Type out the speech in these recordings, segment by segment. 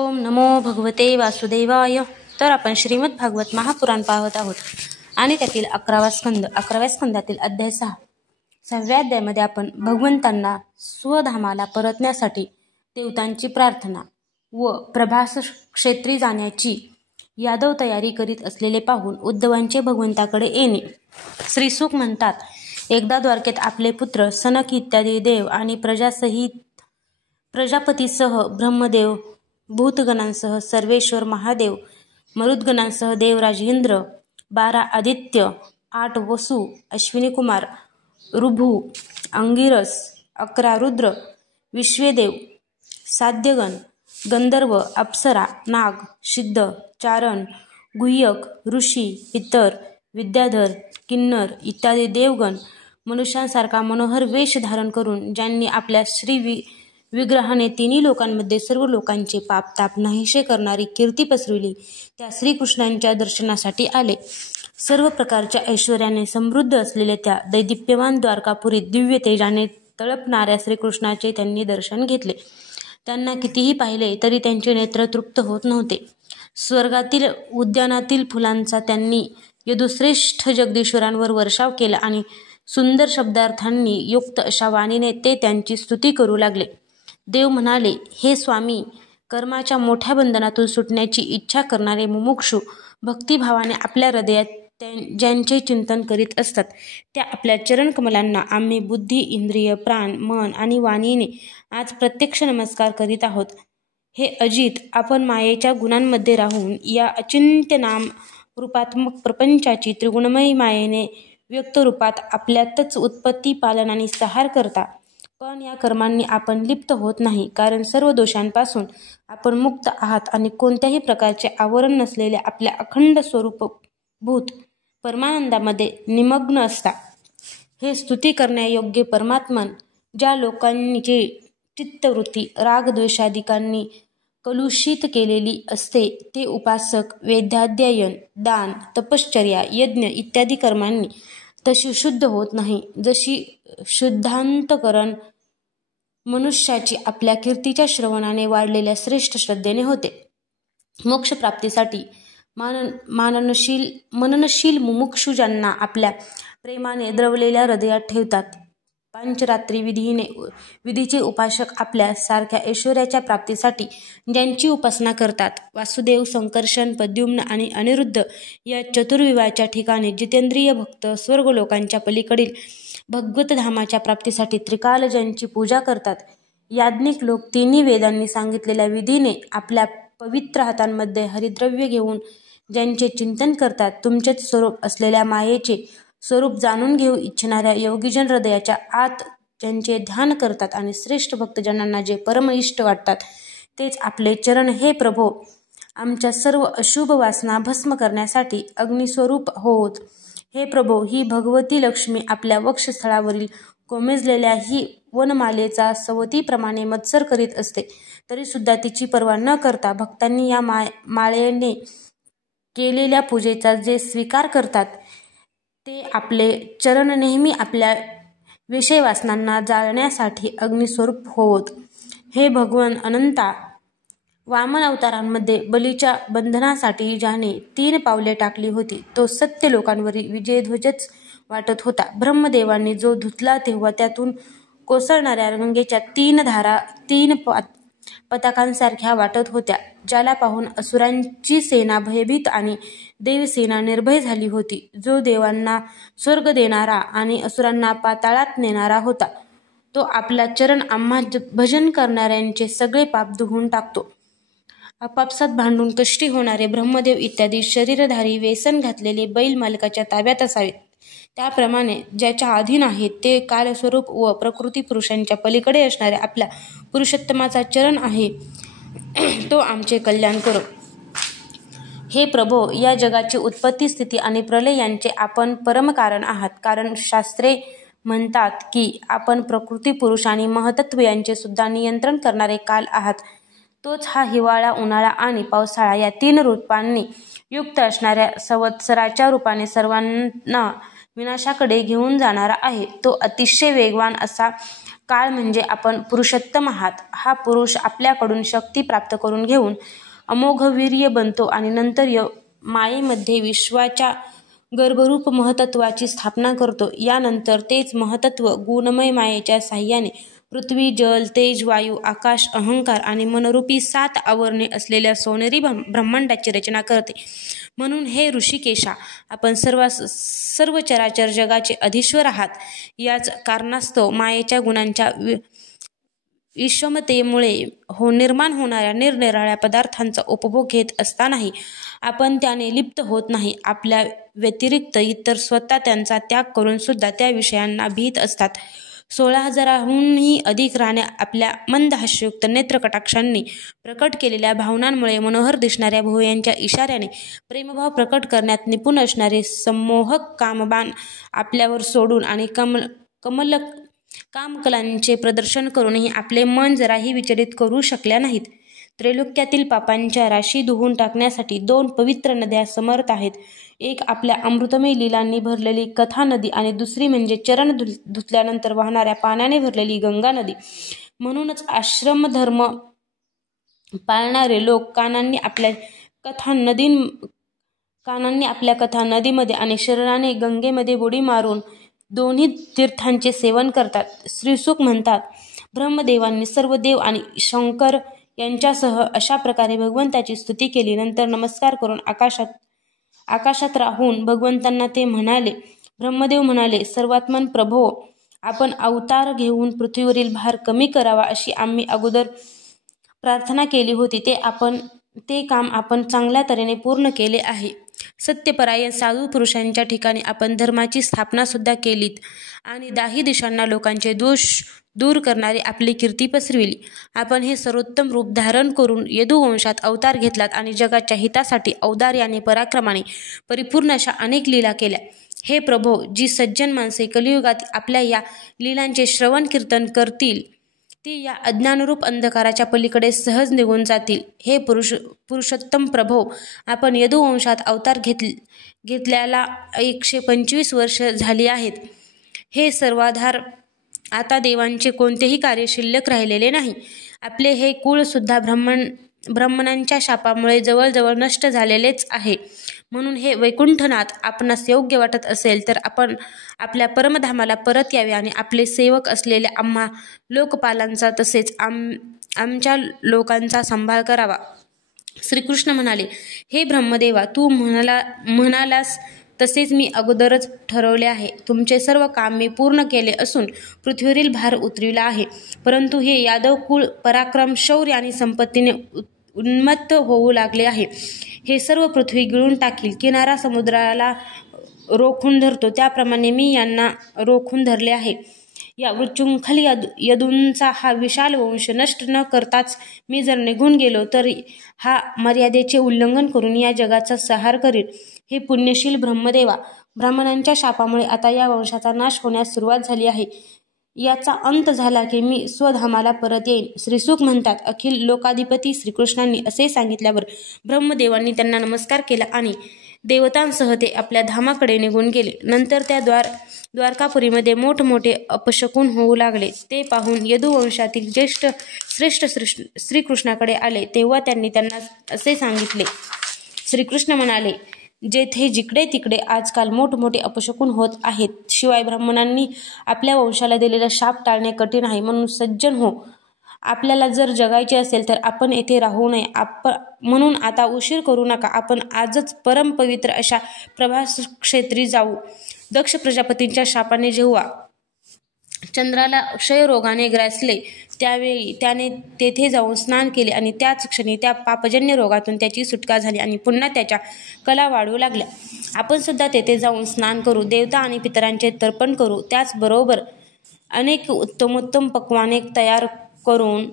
ओम नमो भगवते वासुदेवाय. तर आपण श्रीमद भागवत महापुराण पाहत आहोत आणि त्यातील 11व्या स्कंदातील अध्याय 6. 6व्या अध्यायामध्ये आपण भगवंतांना स्वधामाला परतण्यासाठी देवतांची प्रार्थना व प्रभास क्षेत्री जाण्याची यादव तयारी करीत असलेले पाहून उद्धवांचे भगवंताकडे येणे. श्रीसुख म्हणतात, एकदा द्वारकेत आपले पुत्र सनक इत्यादी देव आणि प्रजापतीसह ब्रह्मदेव, भूतगणांसह सर्वेश्वर महादेव, मरुद्गणांसह देवराज इंद्र, 12 आदित्य, 8 वसु, अश्विनी कुमार, ऋभू, अंगिरस, 11 रुद्र, विश्वेदेव, साध्यगण, गंधर्व, अप्सरा, नाग, सिद्ध, चारण, गुह्यक, ऋषी, पितर, विद्याधर, किन्नर इत्यादी देवगण मनुष्यांसारखा मनोहर वेश धारण करून ज्यांनी आपल्या विग्रहाने तिन्ही लोकांमध्ये सर्व लोकांचे पाप ताप नाहीसे करणारी कीर्ती पसरविली, त्या श्रीकृष्णांच्या दर्शनासाठी आले. सर्व प्रकारच्या ऐश्वर्याने समृद्ध असलेल्या त्या दैदिप्यमान द्वारकापुरीत दिव्य तेजाने तळपणाऱ्या श्रीकृष्णाचे त्यांनी दर्शन घेतले. त्यांना कितीही पाहिले तरी त्यांचे नेत्र तृप्त होत नव्हते. स्वर्गातील उद्यानातील फुलांचा त्यांनी यदुश्रेष्ठ जगदीश्वरांवर वर्षाव केला आणि सुंदर शब्दार्थांनी युक्त अशा वाणीने ते त्यांची स्तुती करू लागले. देव म्हणाले, हे स्वामी, कर्माच्या मोठ्या बंधनातून सुटण्याची इच्छा करणारे मुमुक्षु भक्तिभावाने आपल्या हृदयात ज्यांचे चिंतन करीत असतात त्या आपल्या चरणकमलांना आम्ही बुद्धी, इंद्रिय, प्राण, मन आणि वाणीने आज प्रत्यक्ष नमस्कार करीत आहोत. हे अजित, आपण मायेच्या गुणांमध्ये राहून या अचिंत्य नाम रूपात्मक प्रपंचाची त्रिगुणमयी मायेने व्यक्त रूपात आपल्यातच उत्पत्ती, पालन आणि संहार करता. पण या कर्मांनी आपण लिप्त होत नाही, कारण सर्व दोषांपासून आपण मुक्त आहात आणि कोणत्याही प्रकारचे आवरण नसलेले आपल्या अखंड स्वरूपभूत परमानंदामध्ये निमग्न असता. हे स्तुती करण्यायोग्य परमात्मन, ज्या लोकांची चित्तवृत्ती रागद्वेषादिकांनी कलुषित केलेली असते ते उपासक वेदाध्ययन, दान, तपश्चर्या, यज्ञ इत्यादी कर्मांनी तशी शुद्ध होत नाही, जशी शुद्धांतकरण मनुष्याची आपल्या कीर्तीच्या श्रवणाने वाढलेल्या श्रेष्ठ श्रद्धेने होते. मोक्षप्राप्तीसाठी मननशील मुमुक्षु ज्यांना आपल्या प्रेमाने द्रवलेल्या हृदयात ठेवतात, पांचरात्री विधीचे उपासक आपल्या सारख्या ऐश्वर्याच्या प्राप्तीसाठी ज्यांची उपासना करतात, वासुदेव, संकर्षण, प्रद्युम्न आणि अनिरुद्ध या चतुर्विवाच्या ठिकाणी जितेंद्रिय भक्त स्वर्गलोकांच्या पलीकडील भगवतधामाच्या प्राप्तीसाठी त्रिकाल ज्यांची पूजा करतात, याज्ञिक लोक तिन्ही वेदांनी सांगितलेल्या विधीने आपल्या पवित्र हातांमध्ये हरिद्रव्य घेऊन ज्यांचे चिंतन करतात, तुमचेच स्वरूप असलेल्या मायेचे स्वरूप जाणून घेऊ इच्छिणाऱ्या योगीजन हृदयाच्या आत ज्यांचे ध्यान करतात आणि श्रेष्ठ भक्तजनांना जे परम इष्ट वाटतात तेच आपले चरण. हे प्रभो, आमच्या सर्व अशुभ वासना भस्म करण्यासाठी अग्निस्वरूप होत. हे प्रभो, ही भगवती लक्ष्मी आपल्या वक्षस्थळावरील कोमेजलेल्या ही वनमालेचा सवतीप्रमाणे मत्सर करीत असते, तरी सुद्धा तिची पर्वा न करता भक्तांनी या माळेने केलेल्या पूजेचा जे स्वीकार करतात ते आपले चरण नेहमी आपल्या विषय वासनांना जाळण्यासाठी अग्निस्वरूप होत. हे भगवन अनंता, वामन अवतारांमध्ये बलीच्या बंधनासाठी ज्याने 3 पावले टाकली होती तो सत्य लोकांवरील विजयध्वजच वाटत होता. ब्रह्मदेवांनी जो धुतला तेव्हा त्यातून कोसळणाऱ्या गंगेच्या 3 धारा 3 पताकांसारख्या वाटत होत्या, ज्याला पाहून असुरांची सेना भयभीत आणि देवसेना निर्भय झाली होती. जो देवांना स्वर्ग देणारा आणि असुरांना पाताळात नेणारा होता, तो आपला चरण आम्हा भजन करणाऱ्यांचे सगळे पाप धुवून टाकतो. आपापसात भांडून कष्टी होणारे ब्रह्मदेव इत्यादी शरीरधारी व्यसन घातलेले बैल मालकाच्या ताब्यात असावेत, त्याप्रमाणे ज्याच्या अधीन आहेत ते कालस्वरूप व प्रकृती पुरुषांच्या पलीकडे असणाऱ्या आपल्या पुरुषोत्तमाचा चरण आहे, तो आमचे कल्याण करो. हे प्रभो, या जगाची उत्पत्ती, स्थिती आणि प्रलय यांचे आपण परमकारण आहात, कारण शास्त्रे म्हणतात की आपण प्रकृती पुरुष आणि महतत्व यांचे सुद्धा नियंत्रण करणारे काल आहात. तोच हा हिवाळा, उन्हाळा आणि पावसाळा या 3 रूपांनी युक्त असणाऱ्या संवत्सराच्या रूपाने सर्वांना विनाशाकडे घेऊन जाणारा आहे. तो अतिशय वेगवान असा काळ म्हणजे आपण पुरुषोत्तम आहात. हा पुरुष आपल्याकडून शक्ती प्राप्त करून घेऊन अमोघ वीर्य बनतो आणि नंतर मायेमध्ये विश्वाच्या गर्भरूप महतत्वाची स्थापना करतो. यानंतर तेच महतत्व गुणमय मायेच्या साह्याने पृथ्वी, जल, तेज, वायू, आकाश, अहंकार आणि मनरूपी 7 आवरणे असलेल्या सोनेरी ब्रह्मांडाची रचना करते. म्हणून हे ऋषिकेशा, आपण सर्व चराचर जगाचे अधीश्वर आहात. याच कारणास्तव मायेच्या गुणांच्या विषमतेमुळे निर्माण होणाऱ्या निरनिराळ्या पदार्थांचा उपभोग घेत असतानाही आपण त्याने लिप्त होत नाही. आपल्या व्यतिरिक्त इतर स्वतः त्यांचा त्याग करून सुद्धा त्या विषयांना भीत असतात. 16,000हूनही अधिक राण्या आपल्या मंद हास्ययुक्त नेत्रकटाक्षांनी प्रकट केलेल्या भावनांमुळे मनोहर दिसणाऱ्या भुवयांच्या इशाऱ्याने प्रेमभाव प्रकट करण्यात निपुण असणारे संमोहक कामबाण आपल्यावर सोडून आणि कामकलांचे प्रदर्शन करूनही आपले मन जराही विचलित करू शकल्या नाहीत. त्रैलोक्यातील पापांच्या राशी धुवून टाकण्यासाठी 2 पवित्र नद्या समर्थ आहेत. एक आपल्या अमृतमय लीलांनी भरलेली कथा नदी आणि दुसरी म्हणजे चरण धुतल्यानंतर वाहणाऱ्या पाण्याने भरलेली गंगा नदी. म्हणूनच आश्रमधर्म पाळणारे लोक कानांनी आपल्या कथा नदीमध्ये आणि शरीराने गंगेमध्ये बुडी मारून दोन्ही तीर्थांचे सेवन करतात. श्रीसुख म्हणतात, ब्रह्मदेवांनी सर्व देव आणि शंकर यांच्यासह अशा प्रकारे भगवंताची स्तुती केली. नंतर नमस्कार करून आकाशात राहून भगवंतांना ते म्हणाले. ब्रह्मदेव म्हणाले, सर्वात्मन प्रभो, आपण अवतार घेऊन पृथ्वीवरील भार कमी करावा अशी आम्ही अगोदर प्रार्थना केली होती. ते काम आपण चांगल्या तऱ्हेने पूर्ण केले आहे. सत्यपरायण साधू पुरुषांच्या ठिकाणी आपण धर्माची स्थापना सुद्धा केलीत आणि 10 दिशांना लोकांचे दोष दूर करणारी आपली कीर्ती पसरविली. आपण हे सर्वोत्तम रूप धारण करून यदुवंशात अवतार घेतलात आणि जगाच्या हितासाठी औदार्याने पराक्रमाने परिपूर्ण अशा अनेक लीला केल्या. हे प्रभो, जी सज्जन माणसे कलियुगात आपल्या या लीलांचे श्रवण कीर्तन करतील ती या अज्ञानरूप अंधकाराच्या पलीकडे सहज निघून जातील. हे पुरुषोत्तम प्रभो, आपण यदुवंशात अवतार घेतल्याला 125 वर्ष झाली आहेत. हे सर्वाधार, आता देवांचे कोणतेही कार्य शिल्लक राहिलेले नाही. आपले हे कुळ सुद्धा ब्राह्मणांच्या शापामुळे जवळजवळ नष्ट झालेलेच आहे. म्हणून हे वैकुंठनाथ, आपणास योग्य वाटत असेल तर आपण आपल्या परमधामाला परत यावे आणि आपले सेवक असलेल्या आम्हा लोकपालांचा तसेच आमच्या लोकांचा सांभाळ करावा. श्रीकृष्ण म्हणाले, हे ब्रह्मदेवा, तू म्हणालास तसेच मी अगोदरच ठरवले आहे. तुमचे सर्व काम मी पूर्ण केले असून पृथ्वीवरील भार उतरविला आहे. परंतु हे यादव कुळ पराक्रम, शौर्य आणि संपत्तीने उन्मत्त होऊ लागले आहे. हे सर्व पृथ्वी गिळून टाकील. किनारा समुद्राला रोखून धरतो त्याप्रमाणे मी यांना रोखून धरले आहे. या उच्चृंखल यदूंचा हा विशाल वंश नष्ट न करताच मी जर निघून गेलो तर हा मर्यादेचे उल्लंघन करून या जगाचा संहार करील. हे पुण्यशील ब्रह्मदेवा, ब्राह्मणांच्या शापामुळे आता या वंशाचा नाश होण्यास सुरुवात झाली आहे. याचा अंत झाला की मी स्वधामाला परत येईन. श्रीसुख म्हणतात, अखिल लोकाधिपती श्रीकृष्णांनी असे सांगितल्यावर ब्रह्मदेवांनी त्यांना नमस्कार केला आणि देवतांसह ते आपल्या धामाकडे निघून गेले. नंतर त्या द्वारकापुरीमध्ये मोठमोठे अपशकुन होऊ लागले. ते पाहून यदुवंशातील श्रेष्ठ श्रीकृष्णाकडे आले. तेव्हा त्यांनी त्यांना असे सांगितले. श्रीकृष्ण म्हणाले, जेथे जिकडे तिकडे आजकाल मोठमोठे अपशकुन होत आहेत. शिवाय ब्राह्मणांनी आपल्या वंशाला दिलेला शाप टाळणे कठीण आहे. म्हणून सज्जन हो, आपल्याला जर जगायचे असेल तर आपण येथे राहू नये. म्हणून आता उशीर करू नका. आपण आजच परमपवित्र अशा प्रभासक्षेत्री जाऊ. दक्ष प्रजापतींच्या शापाने जेव्हा चंद्राला क्षयरोगाने ग्रासले त्यावेळी त्याने तेथे जाऊन स्नान केले आणि त्याच क्षणी त्या पापजन्य रोगातून त्याची सुटका झाली आणि पुन्हा त्याच्या कला वाढू लागल्या. आपण सुद्धा तेथे जाऊन स्नान करू, देवता आणि पितरांचे तर्पण करू. त्याचबरोबर अनेक उत्तमोत्तम पक्वाने तयार करून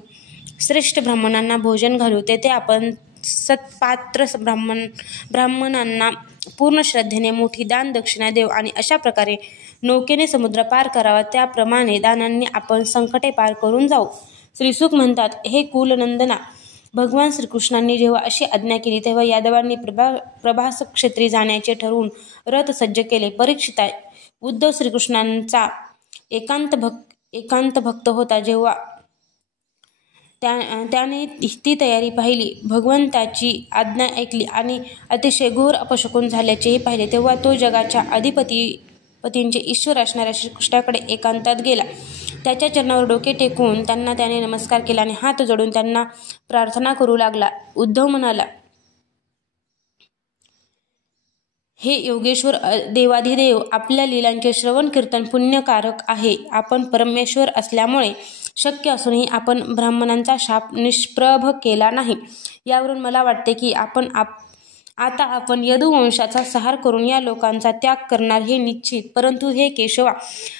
श्रेष्ठ ब्राह्मणांना भोजन घालू. तेथे आपण सत्पात्र ब्राह्मणांना पूर्ण श्रद्धेने मोठी दान दक्षिणा देऊ आणि अशा प्रकारे नौकेने समुद्र पार करावा. त्याप्रमाणे दानांनी आपण संकटे पार करून जाऊ. श्रीसुख म्हणतात, हे कुलनंदना, भगवान श्रीकृष्णांनी जेव्हा अशी आज्ञा केली तेव्हा यादवांनी प्रभास क्षेत्री जाण्याचे ठरवून रथ सज्ज केले. परीक्षिता, उद्धव श्रीकृष्णांचा एकांत भक्त होता. जेव्हा त्याने ती तयारी पाहिली, भगवंताची आज्ञा ऐकली आणि अतिशय घोर अपशकुन झाल्याचेही पाहिले, तेव्हा तो जगाच्या अधिपतींचे ईश्वर असणाऱ्या श्रीकृष्णाकडे एकांतात गेला. त्याच्या चरणावर डोके टेकवून त्याने नमस्कार केला आणि हात जोडून त्यांना प्रार्थना करू लागला. उद्धव म्हणाला, हे योगेश्वर देवाधिदेव, आपल्या लीलांचे श्रवण कीर्तन पुण्यकारक आहे. आपण परमेश्वर असल्यामुळे शक्य असूनही आपण ब्राह्मणांचा शाप निष्प्रभ केला नाही. यावरून मला वाटते की आता आपण यदुवंशाचा संहार करून या लोकांचा त्याग करणार हे निश्चित. परंतु हे केशवा,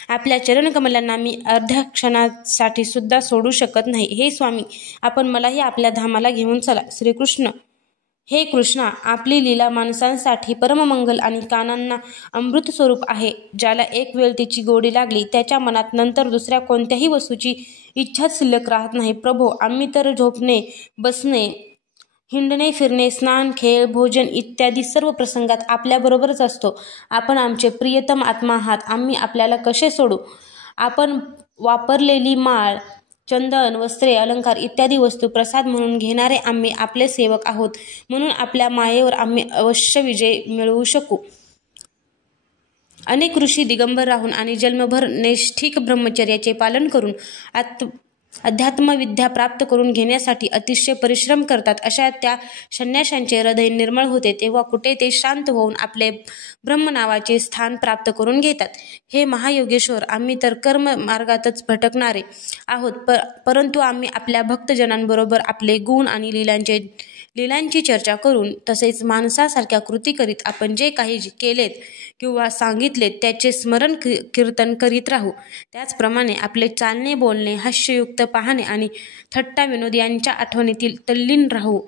आपल्या चरणकमलांना मी अर्ध्या क्षणासाठी सुद्धा सोडू शकत नाही. हे स्वामी, आपण मलाही आपल्या धामाला घेऊन चला. श्रीकृष्ण, हे कृष्णा, आपली लीला माणसांसाठी परममंगल आणि कानांना अमृत स्वरूप आहे. ज्याला एक वेळ तिची गोडी लागली, त्याच्या मनात नंतर दुसऱ्या कोणत्याही वस्तूची इच्छाच शिल्लक राहत नाही. प्रभो, आम्ही तर झोपणे, बसणे, हिंडणे, फिरणे, स्नान, खेळ, भोजन इत्यादी सर्व प्रसंगात आपल्याबरोबरच असतो. आपण आमचे प्रियतम आत्मा आहात. आम्ही आपल्याला कसे सोडू? आपण वापरलेली माळ, चंदन, वस्त्रे, अलंकार इत्यादी वस्तू प्रसाद म्हणून घेणारे आम्ही आपले सेवक आहोत. म्हणून आपल्या मायेवर आम्ही अवश्य विजय मिळवू शकू. अनेक ऋषी दिगंबर राहून आणि जन्मभर नैष्ठिक ब्रह्मचर्याचे पालन करून अध्यात्मविद्या प्राप्त करून घेण्यासाठी अतिशय परिश्रम करतात. अशा त्या संन्याशांचे हृदय निर्मळ होते, तेव्हा कुठे ते शांत होऊन आपले ब्रह्म नावाचे स्थान प्राप्त करून घेतात. हे महायोगेश्वर, आम्ही तर कर्म मार्गातच भटकणारे आहोत, परंतु आम्ही आपल्या भक्तजनांबरोबर आपले गुण आणि लीलांची चर्चा करून तसेच माणसासारख्या कृती करीत आपण जे काही केलेत किंवा सांगितलेत त्याचे स्मरण कीर्तन करीत राहू. त्याचप्रमाणे आपले चालणे, बोलणे, हास्ययुक्त पाहणे आणि थट्टा विनोद यांच्या आठवणीतील तल्लीन राहू.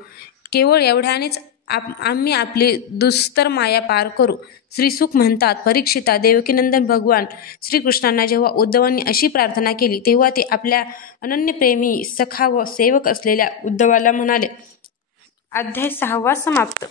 केवळ एवढ्यानेच आम्ही आपली दुस्तर माया पार करू. श्रीसुख म्हणतात, परीक्षिता, देवकीनंदन भगवान श्रीकृष्णांना जेव्हा उद्धवांनी अशी प्रार्थना केली, तेव्हा ते आपल्या अनन्यप्रेमी सखा व सेवक असलेल्या उद्धवाला म्हणाले. अध्याय 6 समाप्त.